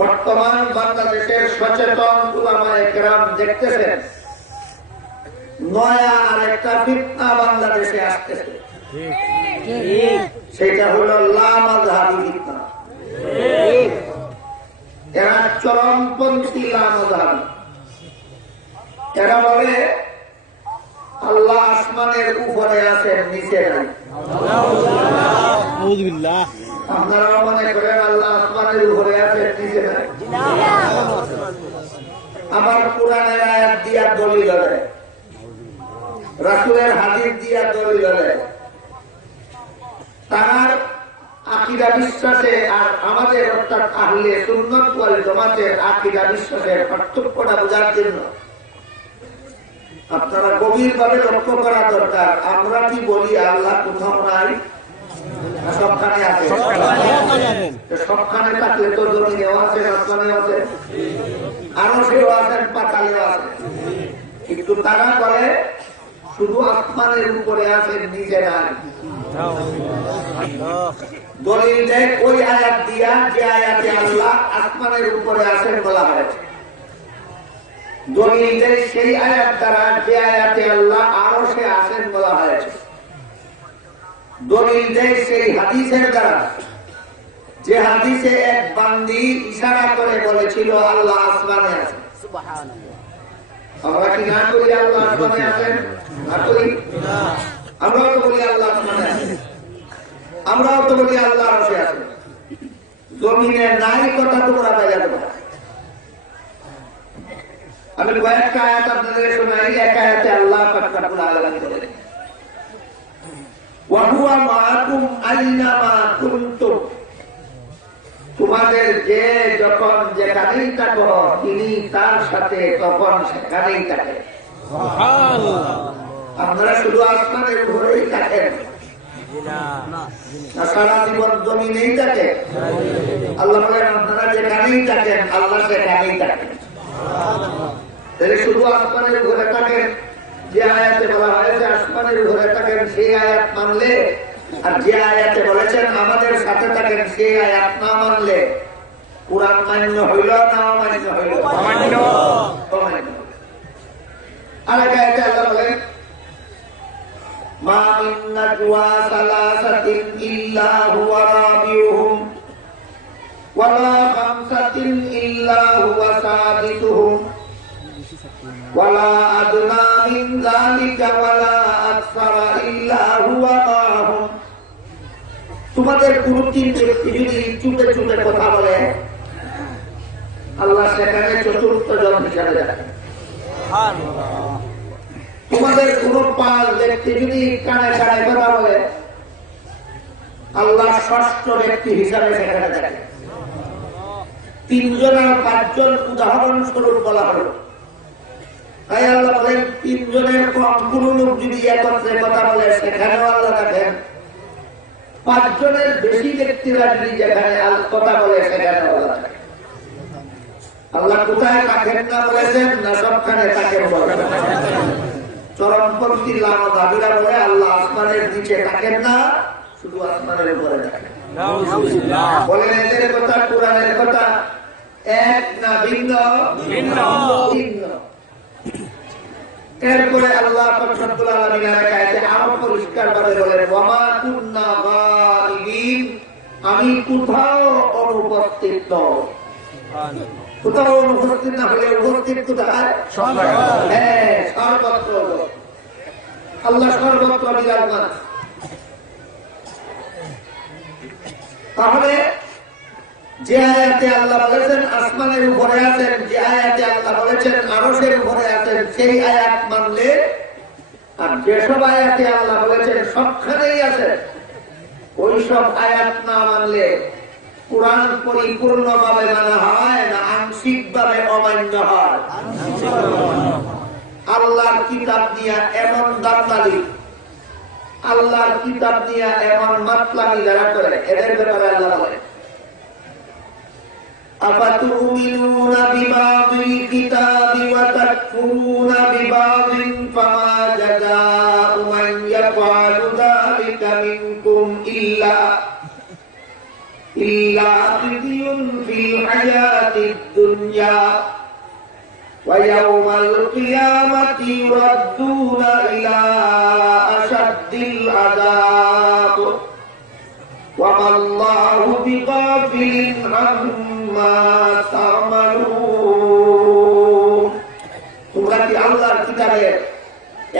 বর্তমান বাংলাদেশের সচেতন উলামায়ে কেরাম দেখতেছেন নয়া আরেকটা ফিতনা বাংলাদেশে আসতেছে, সেটা হলো লামাযহাবী ফিতনা। এরা চরমপন্থী লামাযহাবী। এরা বলে আল্লাহ আসমানের উপরে আছেন, নিচে নাই। আপনারা মনে করেন আল্লাহ আসমানের উপরে আছেন, নিচে নাই। আবার কোরআনের আয়াত দিয়া দলিল দেয়, রাসূলের হাদিস দিয়া দলিল দেয়। তার আকীদা বিশ্বাসে আর আমাদের অর্থাৎ আহলে সুন্নাত ওয়াল জামাতের আকীদা বিশ্বাসের পার্থক্যটা বোঝার জন্য আপনারা গভীরভাবে লক্ষ্য করা দরকার। আমরা কি বলি আল্লাহ কোথাও নাই? সবখানে আছে। সবখানে থাকলে তো জমিনেও আছে, আসমানেও আছে, আরশেও আছেন, পাতালেও আছে। কিন্তু তারা বলে শুধু আসমানের উপরে আছেন, নিচে নাই। দলিল দেয় ওই আয়াত দিয়া যে আয়াতে আল্লাহ আসমানের উপরে আছেন বলা হয়েছে। দলিল দেয় সেই আয়াত দ্বারা যে আয়াতে আল্লাহ আরশে আছেন বলা হয়েছে। দলিল দেয় সেই হাদিসের দ্বারা যে হাদিসে এক বান্দি ইশারা করে বলেছিল আল্লাহ আসমানে আছেন। আমরা কি না করি আল্লাহ আসমানে আছেন? না করি। আমরাও তো বলি আল্লাহ আসমানে আছেন, আমরাও তো বলি আল্লাহ আরশে আছেন। জমিনে নাই কথা তোমরা বাইরে দেবো। আমি কয়েকটা আয়াত আপনাদের শোনাই। এক আয়াতে আল্লাহ পাক রব্বুল আলামিন বলেন ওয়া হুয়া মাআকুম আইনামা কুনতুম, তোমাদের যে যখন যেখানেই থাকো তিনি তার সাথে তখন সেখানেই থাকেন। সুবহানাল্লাহ। আপনারা শুধু আসমানের উপরেই থাকেন না সারা জীবন জমিনেই থাকেন? আল্লাহ বলেন আপনারা যেখানেই থাকেন আল্লাহ সেখানেই থাকেন। তাহলে শুধু আসমানের উপরে থাকেন, যে আয়াতে বলা হয়েছে আসমানের উপরে থাকেন সেই আয়াত মানলে, আর যে আয়াতে বলেছেন আমাদের সাথে থাকেন সেই আয়াত না মানলে কুরআন মান্য হইল না অমান্য হইল? অমান্য। আর এক আয়াতে আল্লাহ বলেন মা মিন নাজওয়া সালাসাতিন ইল্লা হুয়া রাবিউহুম ওয়ালা খামসাতিন ইল্লা হুয়া সাদিসুহুম ওয়ালা আদনা মিন যালিকা ওয়ালা আকসারা ইল্লা হুয়া মাআহুম। তোমাদের কোন তিন ব্যক্তি যদি চুপে চুপে কথা বলে আল্লাহ সেখানে চতুর্থ জন হিসাবে দেখেন। তোমাদের কোন পাঁচ ব্যক্তি যদি কানে কানে কথা বলে আল্লাহ ষষ্ঠ ব্যক্তি হিসাবে সেখানে দেখেন। তিনজন আর পাঁচজন উদাহরণ স্বরূপ বলা হল। তাই আল্লাহ বলেন তিনজনের কম কোন লোক যদি একত্রে কথা বলে সেখানেও আল্লাহ দেখেন, পাঁচজনের বেশি ব্যক্তিরা যদি যেখানে কথা বলে সেখানেও আল্লাহ দেখেন। আল্লাহ কোথায় থাকেন না বলেছেন না সবখানে থাকেন বলেন। চরমপন্থী লামাযহাবীরা বলে আল্লাহ আসমানের নিচে থাকেন না, শুধু আসমানের উপরে থাকেন। বলেন এদের কথা কোরআনের কথা এক না ভিন্ন? ভিন্ন। এরপরে আল্লাহ পাক রব্বুল আলামিন আয়াতে আরো পরিষ্কার ভাবে বলেন ওয়া মা কুননা গায়িবিন, আমি কোথাও অনুপস্থিত নই। কোথাও অনুপস্থিত না হলে উপস্থিত কোথায়? হ্যাঁ, সর্বত্র। আল্লাহ সর্বত্র বিরাজমান। তাহলে যে আয়াতে আল্লাহ বলেছেন আসমানের উপরে আছেন, যে আয়াতে আল্লাহ বলেছেন আরশের উপরে আছেন সেই আয়াত মানলে, আর যেসব আয়াতে আল্লাহ বলেছেন সবখানেই আছেন ওই সব আয়াত না মানলে কুরআন পরিপূর্ণভাবে মানা হয় না আংশিক ভাবে অমান্য হয়? আল্লাহর কিতাব নিয়ে এমন দান্দালি, আল্লাহর কিতাব নিয়ে এমন মাতলামি যারা করে এদের ব্যাপারে আল্লাহ বলেন আফাতুমিনুনা বিবাদিল কিতাবি ওয়া তাকফুরুনা বিবাদিন ফামা জাযাউ মান ইয়াফআলু যালিকা মিনকুম ইল্লা ইল্লা খিজিয়ুন ফিল হায়াতিদ দুনিয়া ওয়া ইয়াওমাল কিয়ামাতি ইউরাদ্দুনা ইলা আশাদ্দিল আযাব ওয়া মাল্লাহু বিগাফিলিন আম্মা তা'মালুন। তোমরা কি আল্লাহর কিতাবে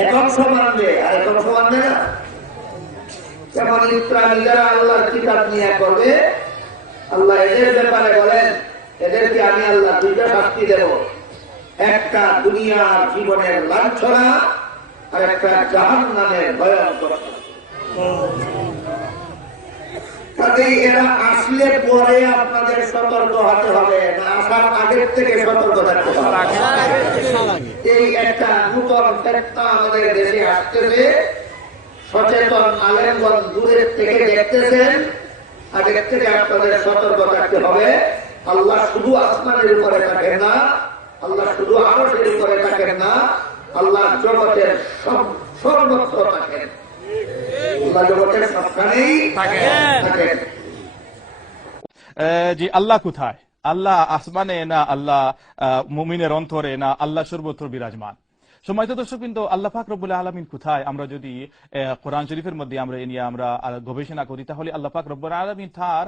এখন মানবে আর এখন মানবে না? যেমন ইসরাঈলীরা আল্লাহর কিতাব নিয়ে করবে, আল্লাহ এদের ব্যাপারে বলেন এদেরকে আমি আল্লাহ দুইটা শাস্তি দেব, একটা দুনিয়ার জীবনের লাঞ্ছনা আর একটা জাহান্নামের ভয়ঙ্কর। কাজেই এরা আসলে পরে আপনাদের সতর্ক হতে হবে না, আসার আগের থেকে সতর্ক থাকতে হবে। এই একটা নূতন ফেরেশতা আমাদের দেশে আসতেছে, সচেতন আলেমগণ দূরের থেকে দেখতেছেন, আগের থেকে আপনাদের সতর্ক থাকতে হবে। আল্লাহ শুধু আসমানের উপরে থাকেন না, আল্লাহ শুধু আরশের উপরে থাকেন না, আল্লাহ জগতের সর্বত্র থাকেন, আল্লাহ জগতের সবখানেই থাকেন। জি, আল্লাহ কোথায়? আল্লাহ আসমানে না আল্লাহ মুমিনের অন্তরে না আল্লাহ সর্বত্র বিরাজমান? সম্মানিত দর্শক, কিন্তু আল্লাহ পাক রব্বুল আলামিন কোথায় আমরা যদি কোরআন শরীফের মধ্যে আমরা এ নিয়ে আমরা গবেষণা করি, তাহলে আল্লাহ পাক রব্বুল আলামিন তার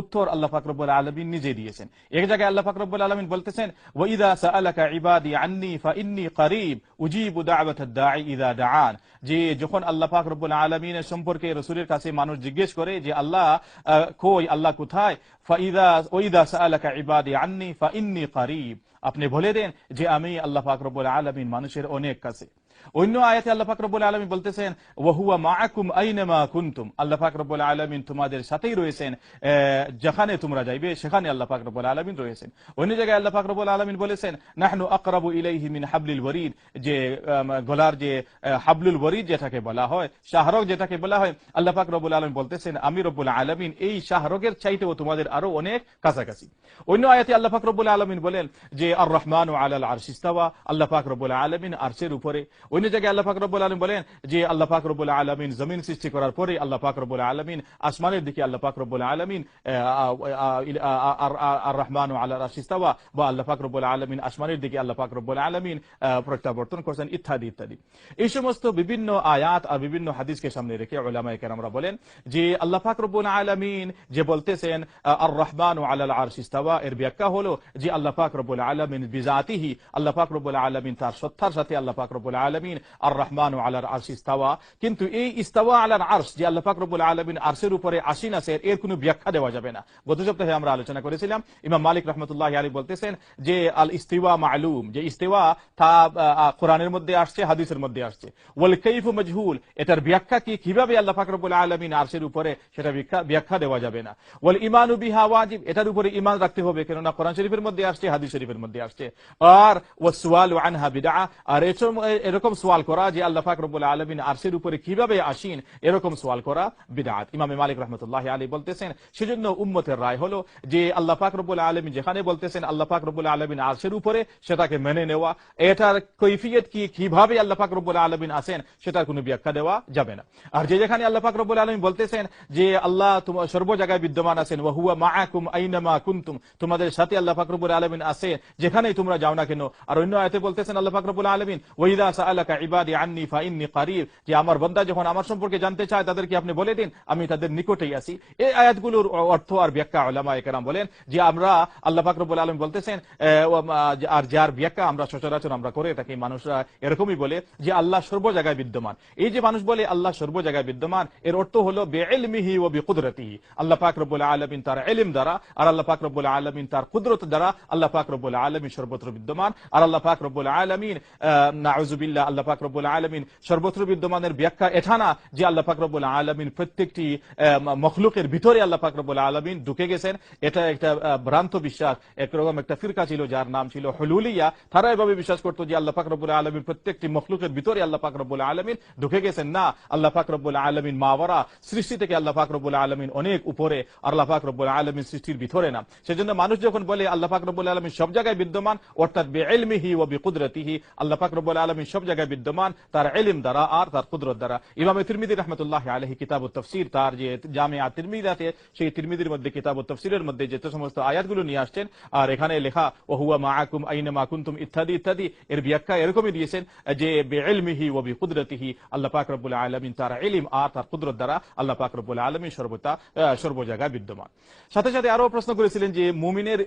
উত্তর আল্লাহ পাক রব্বুল আলামিন নিজে দিয়েছেন। এক জায়গায় আল্লাহ পাক রব্বুল আলামিন বলতেছেন, ওয়া ইযা সাআলাকা ইবাদি আন্নী ফাইন্নী করিব উজিবু দাওয়াতাদ দাঈ ইযা দাআন। যে যখন আল্লাহ পাক রব্বুল আলামিনের সম্পর্কে রাসূলের কাছে মানুষ জিজ্ঞেস করে যে আল্লাহ কই, আল্লাহ কোথায়, ওয়া ইযা সাআলাকা ইবাদি আন্নী ফাইন্নী করিব, আপনি বলে দেন যে আমি আল্লাহ পাক রব্বুল আলামিন মানুষের অনেক কাছে। অন্য আয়াতে আল্লাহ পাক রব্বুল আলামিন বলতেছেন, ওয়া হুয়া মাআকুম আইনামা কুনতুম, আল্লাহ পাক রব্বুল আলামিন তোমাদের সাথেই রয়েছেন, যেখানে তোমরা যাইবে সেখানে আল্লাহ পাক রব্বুল আলামিন রয়েছেন। অন্য জায়গায় আল্লাহ পাক রব্বুল আলামিন বলেছেন, নাহনু আকরাবু ইলাইহি মিন হাবলিল ওয়ারিদ, যে গলার যে হাবলুল ওয়ারিদ যেটাকে বলা হয়, শাহরগ যেটাকে বলা হয়, আল্লাহ পাক রব্বুল আলামিন বলতেছেন আমি রব্বুল আলামিন এই শাহরগের চাইতেও তোমাদের আরো অনেক কাছাকাছি। অন্য আয়াতে আল্লাহ পাক রব্বুল আলামিন বলেন যে আর রহমানু আলাল আরশি ইস্তাওয়া, আল্লাহ পাক রব্বুল আলামিন আরশের উপরে। অন্য জায়গায় আল্লাহ পাক রব্বুল আলামিন বলেন যে আল্লাহ পাক রব্বুল আলামিন জমিন সৃষ্টি করার পরে আল্লাহ পাক রব্বুল আলামিন আসমানের দিকে আল্লাহ পাক রব্বুল আলামিন আর রহমানু আলাল আরশি ইস্তাওয়া, বা আল্লাহ পাক রব্বুল আলামিন আসমানের দিকে আল্লাহ পাক রব্বুল আলামিন প্রত্যাবর্তন করেছেন, ইত্যাদি ইত্যাদি। এই সমস্ত বিভিন্ন আয়াত আর বিভিন্ন হাদিসকে সামনে রেখে উলামায়ে কেরামরা বলেন যে আল্লাহ পাক রব্বুল আলামিন যে বলতেছেন আর রহমানু আলাল আরশি ইস্তাওয়া, এর ব্যাখ্যা হলো যে আল্লাহ পাক রব্বুল আলামিন বিজাতিহি, আল্লাহ পাক রব্বুল আলামিন তার সত্তার সাথে আল্লাহ পাক রব্বুল আলামিন আর রহমানু আলাল আরশি ইস্তাওয়া। কিন্তু এই ইস্তাওয়া আলাল আরশ যে আল্লাহ পাক রব্বুল আলামিন আরশের উপরে আসীন আছে, এর কোনো ব্যাখ্যা দেওয়া যাবে না। গত সপ্তাহে আমরা আলোচনা করেছিলাম, ইমাম মালিক রাহমাতুল্লাহি আলাইহি বলতেছেন যে আল ইস্তিওয়া মালুম, যে ইস্তিওয়া তা কোরআনের মধ্যে আসছে, হাদিসের মধ্যে আসছে। ওয়াল কাইফু মাজহুল, এটার ব্যাখ্যা কি, কিভাবে আল্লাহ পাক রব্বুল আলামিন আরশের উপরে, সেটা ব্যাখ্যা দেওয়া যাবে না। ওয়াল ঈমানু বিহা ওয়াজিব, এটার উপরে ঈমান রাখতে হবে, কেননা কোরআন শরীফের মধ্যে আসছে, হাদিস শরীফের মধ্যে আসছে। আর ওয়াসওয়ালু আনহা বিদআ, আর এরকম সওয়াল করা যে আল্লাহ পাক রব্বুল আলামিন আরশের উপরে কিভাবে আসেন, এরকম সওয়াল করা বিদআত। ইমাম মালিক রাহমাতুল্লাহি আলাইহি বলতেছেন সেজন্য উম্মতের রায় হলো যে আল্লাহ পাক রব্বুল আলামিন যেখানে বলতেছেন আল্লাহ পাক রব্বুল আলামিন আরশের উপরে, সেটাকে মেনে নেওয়া। এটার কৈফিয়ত কি, কিভাবে আল্লাহ পাক রব্বুল আলামিন আছেন, সেটার কোনো ব্যাখ্যা দেওয়া যাবে না। আর যেখানে আল্লাহ পাক রব্বুল আলামিন বলতেছেন যে আল্লাহ সর্ব জায়গায় বিদ্যমান আছেন, ওয়া হুয়া মাআকুম আইনামা কুনতুম, তোমাদের সাথে আল্লাহ পাক রব্বুল আলামিন আছে যেখানেই তোমরা যাও না কেন। আর অন্য আয়াতে বলতেছেন আল্লাহ পাক রব্বুল আলামিন, ওয়া ইযা সাআলাকা ইবাদি আন্নী ফাইন্নী করিব, যে আমার বান্দা যখন আমার সম্পর্কে জানতে চায় তাদেরকে আপনি বলে দিন আমি তাদের নিকটেই আছি। এই আয়াতগুলোর অর্থ আর ব্যাখ্যা উলামায়ে কেরাম বলেন যে আমরা আল্লাহ পাক রব্বুল আলামিন বলতেছেন, আর যার ব্যাখ্যা আমরা সচরাচর আমরা করে থাকি, মানুষরা এরকমই বলে যে আল্লাহ সর্ব জায়গায় বিদ্যমান। এই যে মানুষ বলে আল্লাহ সর্ব জায়গায় বিদ্যমান, এর অর্থ হলো বিইলমিহি ওয়া বিকুদরতিহি, আল্লাহ পাক রব্বুল আলামিন তার ইলম দ্বারা আর আল্লাহ পাক রব্বুল আলামিন তার কুদরত দ্বারা আল্লাহ পাক রব্বুল আলামিন সর্বত্র বিদ্যমান। আর আল্লাহ পাক রব্বুল আলামিন নাউযুবিল্লাহ, আল্লাহ পাক রব্বুল আলামিন সর্বত্র বিদ্যমানের ব্যাখ্যা এটা না যে আল্লাহ পাক রব্বুল আলামিন প্রত্যেকটি মখলুকের ভিতরে আল্লাহ পাক রব্বুল আলামিন ঢুকে গেছেন। এটা একটা ভ্রান্ত বিশ্বাস। একরকম একটা ফিরকা ছিল যার নাম ছিল হুলুলিয়া, তারা এভাবে বিশ্বাস করতো যে আল্লাহ পাক রব্বুল আলামিন প্রত্যেকটি মখলুকের ভিতরে আল্লাহ পাক রব্বুল আলামিন ঢুকে গেছেন। না, আল্লাহ পাক রব্বুল আলামিন মাওয়ারা, সৃষ্টি থেকে আল্লাহ পাক রব্বুল আলামিন অনেক উপরে, আর আল্লাহ পাক রব্বুল আলামিন সৃষ্টির ভিতরে না। সেজন্য মানুষ যখন বলে আল্লাহ পাক রব্বুল আলামিন সব জায়গায় বিদ্যমান, অর্থাৎ বিইলমিহি ওয়া বিকুদরতিহি, আল্লাহ পাক রব্বুল আলামিন সব জায়গায় জায়গায় বিদ্যমান তার ইলম দ্বারা আর তার কুদরত দ্বারা। ইমাম তিরমিজি রাহমাতুল্লাহ আলাইহি কিতাবুত তাফসীর, তার যে জামিআ তিরমিজিতে, সেই তিরমিজির মধ্যে কিতাবুত তাফসীরের মধ্যে যে সমস্ত আয়াতগুলো নিয়ে আসছেন আর এখানে লেখা ওয়া হুয়া মাআকুম আইনামা কুনতুম ইত্যাদি ইত্যাদি, এর ব্যাখ্যা এরকমই দিয়েছেন যে বিইলমিহি ওয়া বিকুদরতিহি, আল্লাহ পাক রব্বুল আলামিন তার ইলম আর তার কুদরত দ্বারা আল্লাহ পাক রব্বুল আলামিন সর্ব জায়গায় বিদ্যমান। সাথে সাথে আরো প্রশ্ন করেছিলেন যে মুমিনের